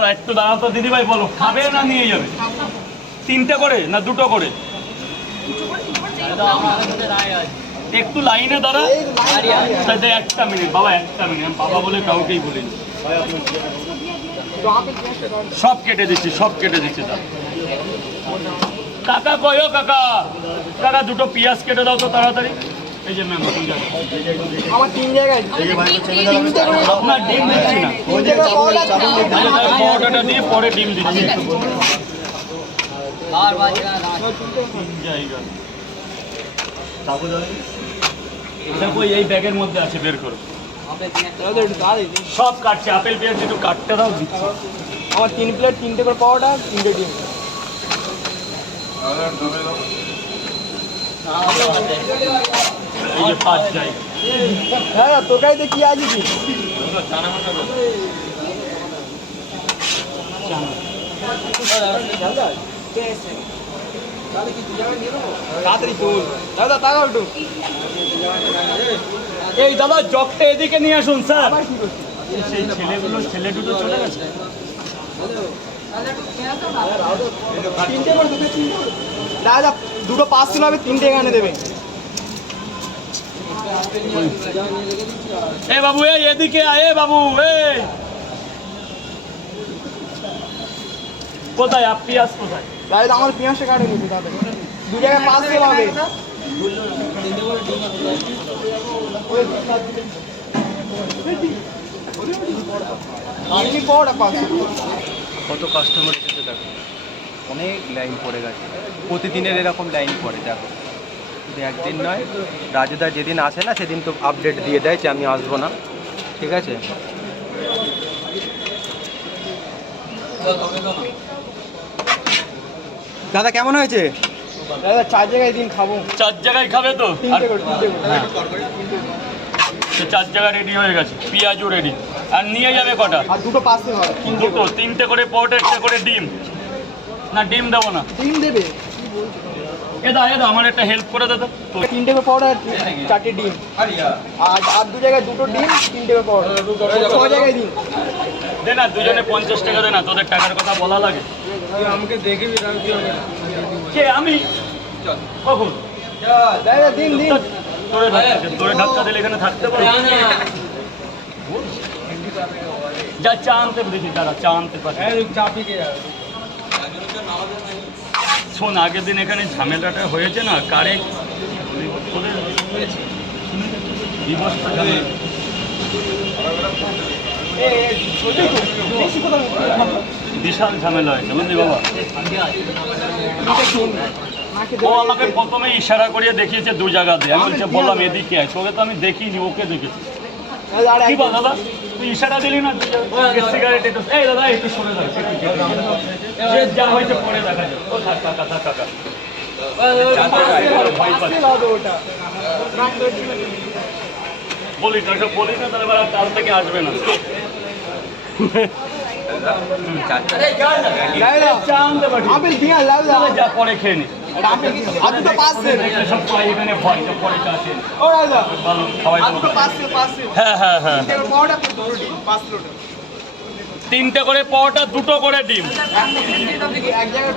দাঁড়া, একটু দাঁড়াও তো দিদিভাই বলো খাবে না নিয়ে যাবে? তিনটে করে না দুটো করে? একটু লাইনে দাঁড়া। একটা মিনিট বাবা একটা মিনিট বাবা বলে কাউকেই বলিনি। সব কেটে দিচ্ছি সব কেটে দিচ্ছি কাকা কয়ো কাকা? কাকা দুটো পেঁয়াজ কেটে দাও তো তাড়াতাড়ি। এই যে ম্যাম আমার তিন জায়গায় ডিম দিচ্ছি না। করে পাওয়াটা আচ্ছা, পরোটাটা দিয়ে পরে ডিম দিচ্ছি। তিন জায়গা। এই ব্যাগের মধ্যে আছে বের করো। সব কাটছে আপেল পেঁয়াজ একটু কাটতে দাও দিচ্ছি। আমার তিন প্লেট তিনটে করে পাওয়াটা তিনটে ডিম। যে হ্যাঁ তোর কাছে কি আছে কি দাদা তাকাও একটু এই দাদা জগটা এদিকে নিয়ে আসুন, স্যার। সেই ছেলেগুলো ছেলে দুটো চলে গেছে করে দুটো দুটো পার্সেল হবে তিনটে এখানে দেবে। এ বাবু এই এদিকে আয় এ বাবু এই কোথায়? আপ পিয়াজ কোথায়? দাদা আমার পেঁয়াজটা কাটে নিবি দাদা দু জায়গায় হবে এমনি পাওয়াটা পার্সেল কত কাস্টমার এসেছে দেখো। অনেক লাইন পড়ে গেছে। প্রতিদিনের এরকম লাইন পড়ে দেখো। একদিন নয় রাজুদা যেদিন আসে না সেদিন তো আপডেট দিয়ে দেয় যে আমি আসব না। ঠিক আছে? দাদা কেমন হয়েছে? দাদা চার জায়গায় দিন খাব। চার জায়গায় খাবে তো? হ্যাঁ। চার জায়গা রেডি হয়ে গেছে পেঁয়াজও রেডি আর নিয়ে যাবে কটা? আর দুটো তিনটে দুটো তিনটে করে পরোটা একটা করে ডিম। না ডিম দেবো না। ডিম দেবে? এ দা এ দা আমার একটা হেল্প করে দে তো। তো তিনটে করে পাউডার চারটে ডিম। আর আর দু জায়গায় দুটো ডিম তিনটে করে পাউডার। ছ জায়গায় দিন দে না দুজনে পঞ্চাশ টাকা দে না তোদের টাকার কথা বলা লাগে। আমাকে দেখে কে আমি? কখন? দিন দিন। তোরে তোরে ধাক্কা দিলে এখানে থাকতে পারো যা চা আনতে দেখি দাঁড়া চা আনতে পারি শোন, আগের দিন এখানে ঝামেলাটা হয়েছে না? কারে। বিশাল ঝামেলা হয়েছে, বুঝলি বাবা? ও আমাকে প্রথমে ইশারা করিয়ে দেখিয়েছে দু জায়গাতে। আমি বললাম, এদিকে আয়। তোকে তো আমি দেখিনি, ওকে দেখেছি। দাদা তুই ইশারা দিলি না সিগারেট একটু এই দাদা একটু সরে দাও একটু কেটে দাও। যে যা হয়েছে পরে দেখা যাবে ও থাক থাক বলি না সব বলি না তাহলে কাল থেকে আসবে না আপেল দিয়া যা পরে খেয়ে নি। হ্যাঁ হ্যাঁ হ্যাঁ তিনটে করে পাওয়াটা দুটো করে পরোটা দুটো করে ডিম। এক জায়গায়